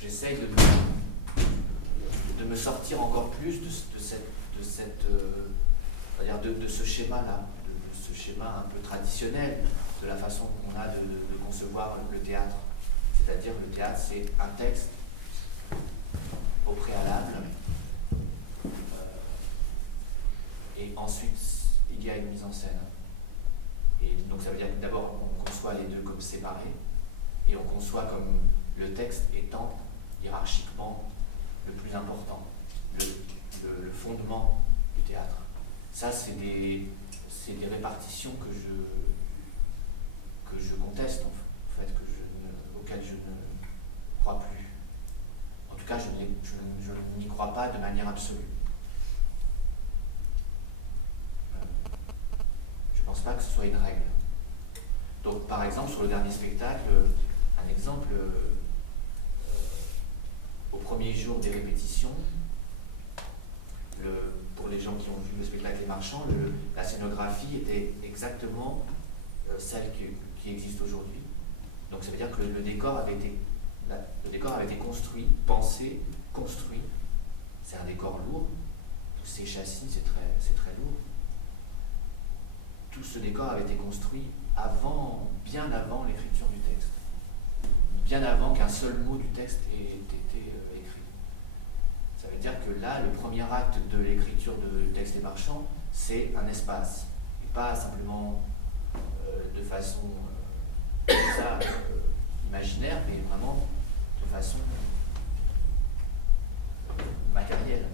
j'essaye de me sortir encore plus de ce schéma-là, de ce schéma un peu traditionnel, de la façon qu'on a de concevoir le théâtre. C'est-à-dire le théâtre, c'est un texte au préalable, et ensuite il y a une mise en scène. Et donc ça veut dire que d'abord on conçoit les deux comme séparés, et on conçoit comme le texte étant hiérarchiquement le plus important, le fondement du théâtre. Ça, c'est des répartitions que je conteste, en fait, auxquelles je ne crois plus. En tout cas, je n'y crois pas de manière absolue. Je ne pense pas que ce soit une règle. Donc, par exemple, sur le dernier spectacle, un exemple, au premier jour des répétitions, pour les gens qui ont vu le spectacle Les Marchands, la scénographie était exactement celle qui existe aujourd'hui. Donc ça veut dire que le décor avait été construit, pensé, construit. C'est un décor lourd. Tous ces châssis, c'est très lourd. Tout ce décor avait été construit bien avant l'écriture du texte. Bien avant qu'un seul mot du texte ait été écrit. Ça veut dire que là, le premier acte de l'écriture de texte Les Marchands, c'est un espace. Et pas simplement de façon imaginaire, mais vraiment de façon matérielle.